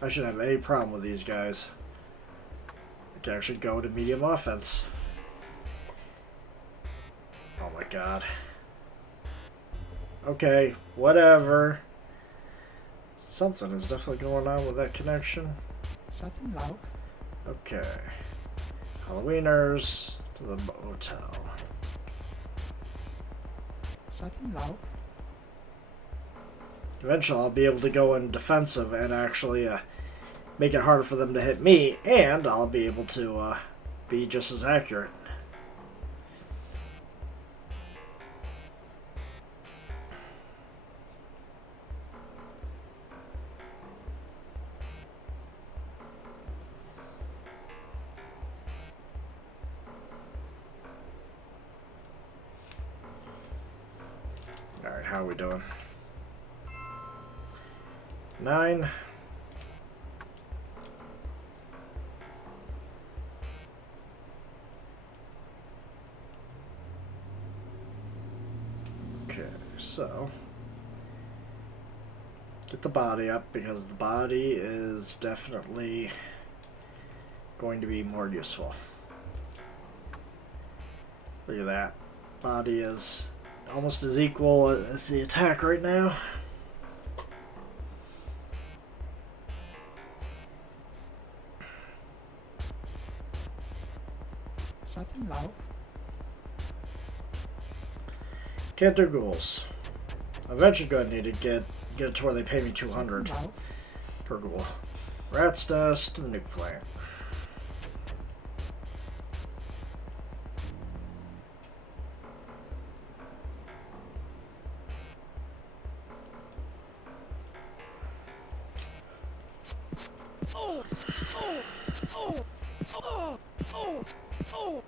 I shouldn't have any problem with these guys. I can actually go to medium offense. Oh my god. Okay, whatever. Something is definitely going on with that connection. Shutting loud. Okay. Halloweeners to the motel. Shutting loud. Eventually I'll be able to go in defensive and actually make it harder for them to hit me, and I'll be able to be just as accurate. Alright, how are we doing? 9. Okay, so get the body up because the body is definitely going to be more useful. Look at that. Body is almost as equal as the attack right now. Shutting loud. Can't do ghouls. Eventually gonna need to get it to where they pay me 200 Loud. per ghoul. Rat's nest to the nuke plant. Oh! Oh! Oh! Oh! Oh! Oh!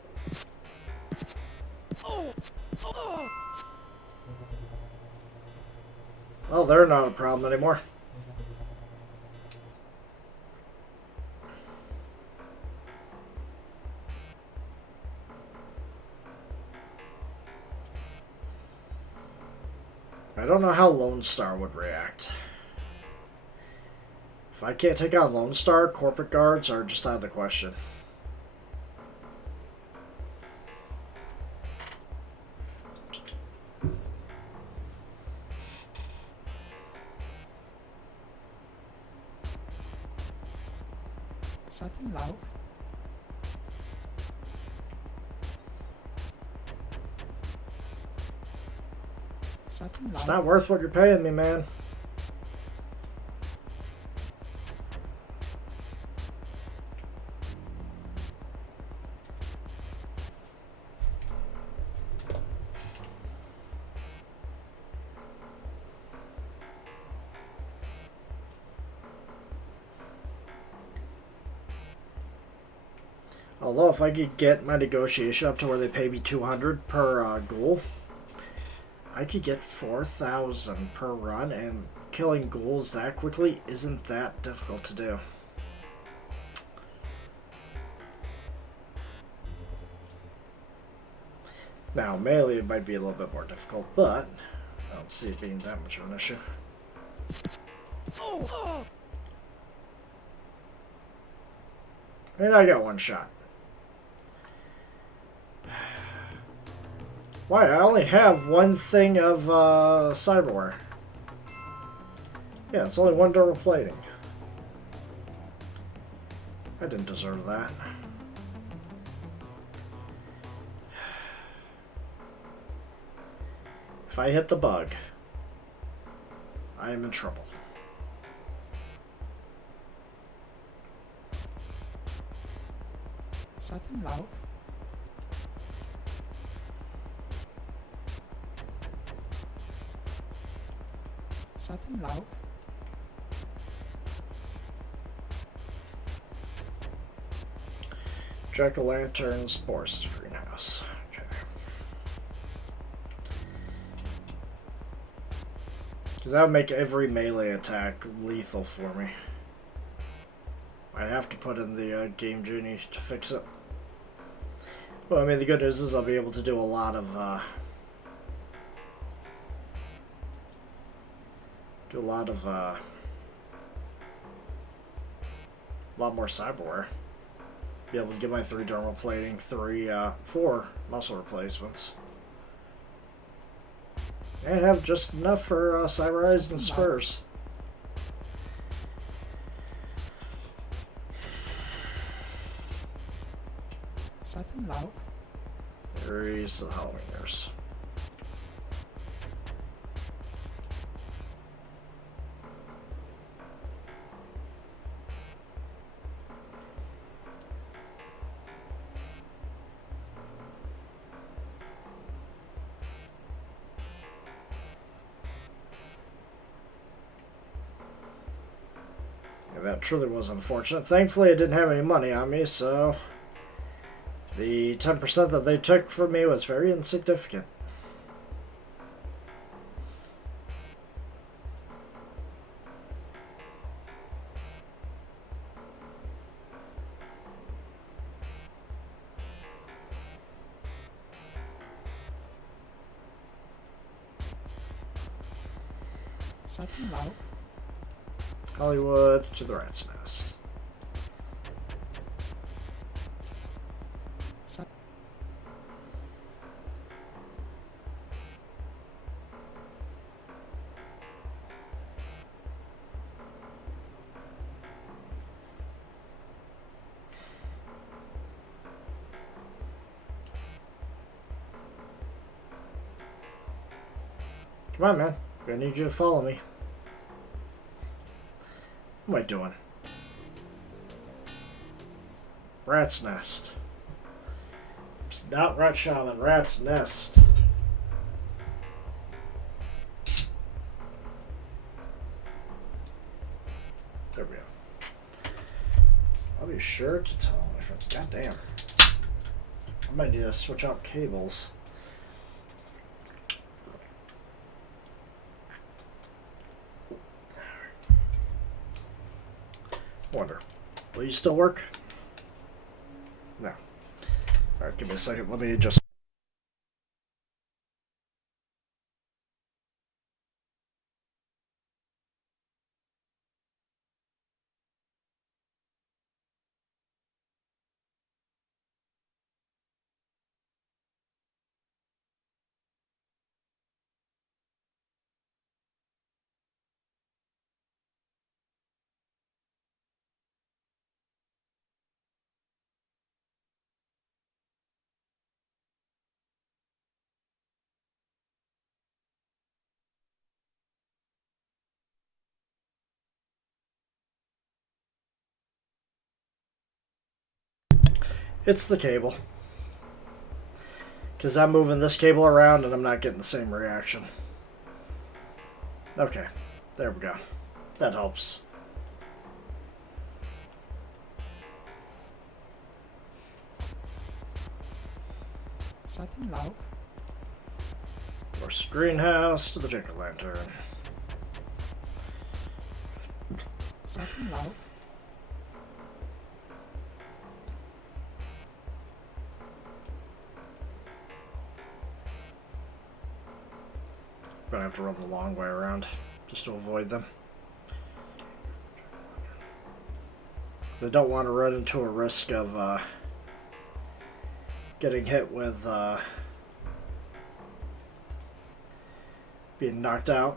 Oh! Oh! Well, they're not a problem anymore. I don't know how Lone Star would react. If I can't take out Lone Star, corporate guards are just out of the question. Shutting low. Shutting It's low. not worth what you're paying me, man. Although if I could get my negotiation up to where they pay me 200 per ghoul, I could get 4,000 per run, and killing ghouls that quickly isn't that difficult to do. Now, melee it might be a little bit more difficult, but I don't see it being that much of an issue. And I got one shot. Why? I only have one thing of cyberware. Yeah, it's only one durable plating. I didn't deserve that. If I hit the bug, I am in trouble. Shutting low. Shutting low. Jack-o'-lanterns, Boris' greenhouse. Okay. Because that would make every melee attack lethal for me. I'd have to put in the game genie to fix it. Well, I mean, the good news is I'll be able to do a lot of a lot more cyberware. Be able to get my 3 dermal plating, 4 muscle replacements, and have just enough for cyber eyes and spurs. Shutting low. There's the Halloween nurse. Yeah, that truly was unfortunate. Thankfully, I didn't have any money on me, so the 10% that they took from me was very insignificant. Shutting low. Hollywood to the rat's nest. Shut. Come on, man. I need you to follow me. What am I doing? Rat's nest. It's not rat shaman, rat's nest. There we go. I'll be sure to tell my friends. God damn. I might need to switch out cables. Wonder, will you still work? No. Alright, give me a second. Let me just It's the cable. Because I'm moving this cable around and I'm not getting the same reaction. Okay, there we go. That helps. Shutting loud. Horse greenhouse to the jack-o'-lantern. Shutting loud. Gonna have to run the long way around just to avoid them. I don't want to run into a risk of getting hit with being knocked out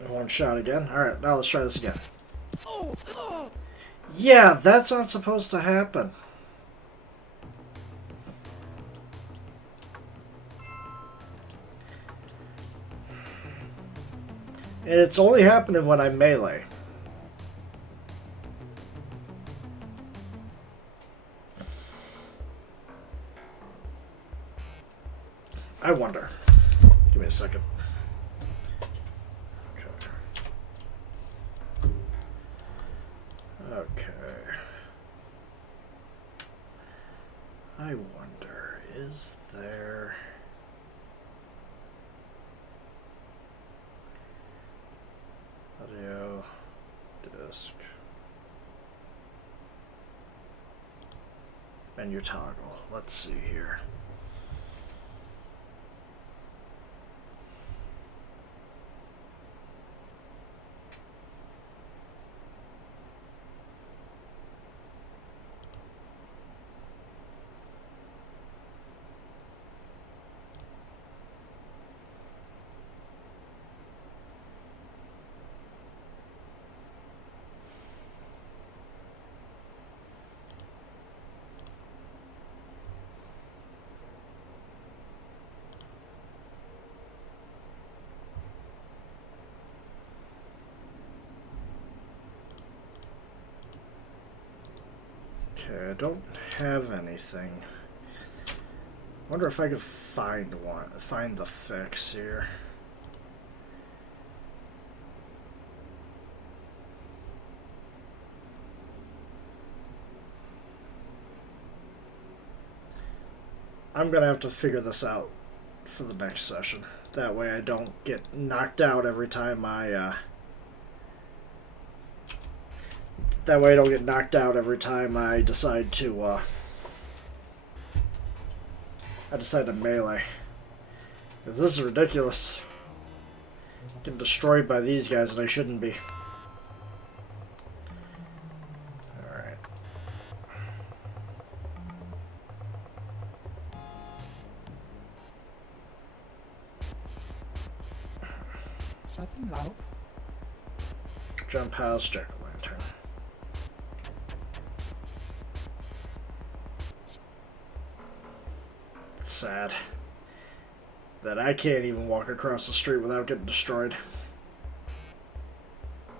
in one shot again. Alright, now let's try this again. Yeah, that's not supposed to happen. And it's only happening when I melee. I wonder. Give me a second. Okay. Okay. I wonder, is there... Audio, disk, menu toggle. Let's see here. Okay, I don't have anything. Wonder if I could find the fix here. I'm gonna have to figure this out for the next session. That way I don't get knocked out every time I that way I don't get knocked out every time I decide to melee. Because this is ridiculous. Getting destroyed by these guys and I shouldn't be. Alright. Shutting loud. Jump house, jack-o'-lantern. It's sad that I can't even walk across the street without getting destroyed.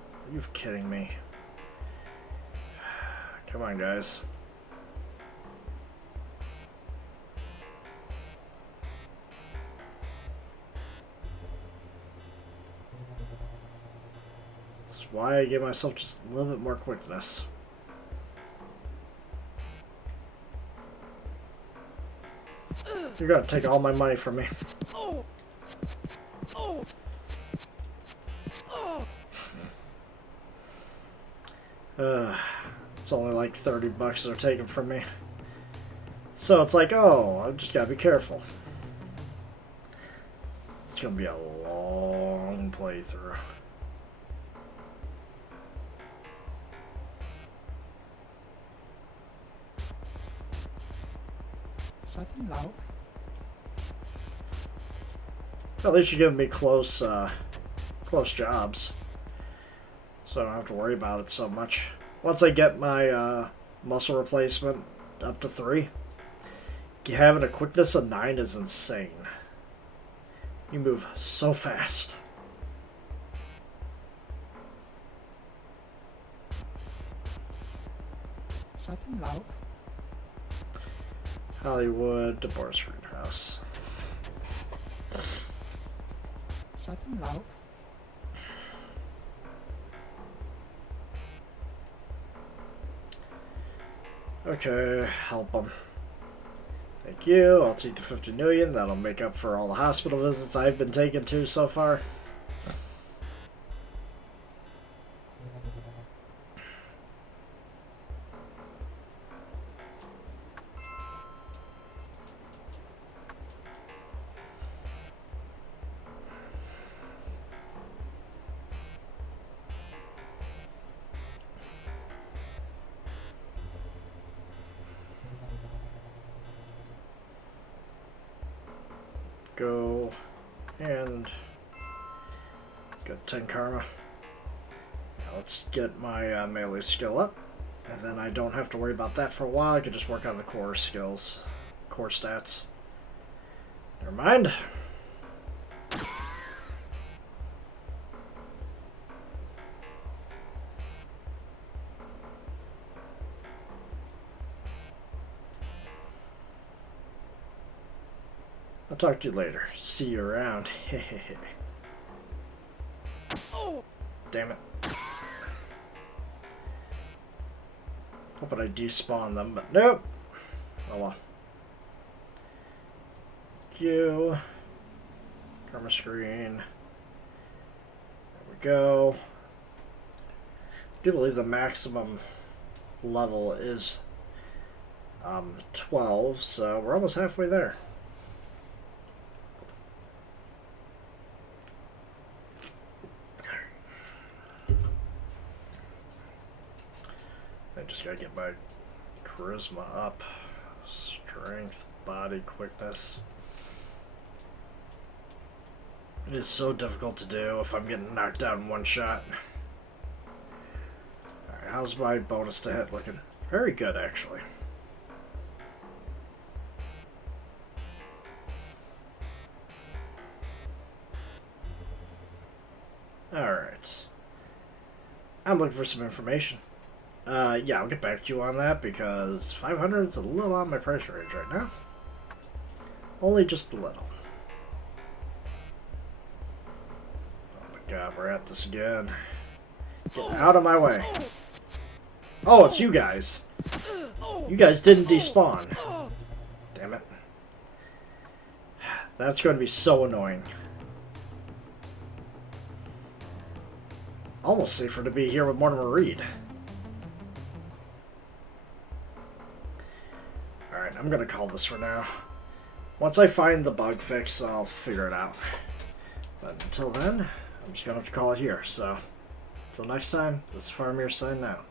Are you kidding me? Come on, guys. That's why I give myself just a little bit more quickness. You're gonna take all my money from me. It's only like 30 bucks they're taking from me. So it's like, oh, I just gotta be careful. It's gonna be a long playthrough. Shutting loud. At least you're giving me close jobs, so I don't have to worry about it so much. Once I get my muscle replacement up to 3, having a quickness of 9 is insane. You move so fast. Shutting loud. Hollywood divorce greenhouse. Shutting loud. Okay, help them. Thank you. I'll take the 50 million. That'll make up for all the hospital visits I've been taken to so far. Go and get 10 karma. Now let's get my melee skill up, and then I don't have to worry about that for a while. I can just work on the core skills, core stats. Never mind. I'll talk to you later. See you around. Damn it. Hoping I despawn them, but nope. Oh well. Q. Karma screen. There we go. I do believe the maximum level is 12, so we're almost halfway there. I just gotta get my charisma up. Strength, body, quickness. It is so difficult to do if I'm getting knocked out in one shot. Alright, how's my bonus to hit looking? Very good, actually. Alright. I'm looking for some information. Yeah, I'll get back to you on that because 500 is a little on my price range right now. Only just a little. Oh my god, we're at this again. Get out of my way. Oh, it's you guys. You guys didn't despawn. Damn it. That's going to be so annoying. Almost safer to be here with Mortimer Reed. Alright, I'm gonna call this for now. Once I find the bug fix, I'll figure it out. But until then, I'm just gonna have to call it here. So, until next time, this is Farmir signing out.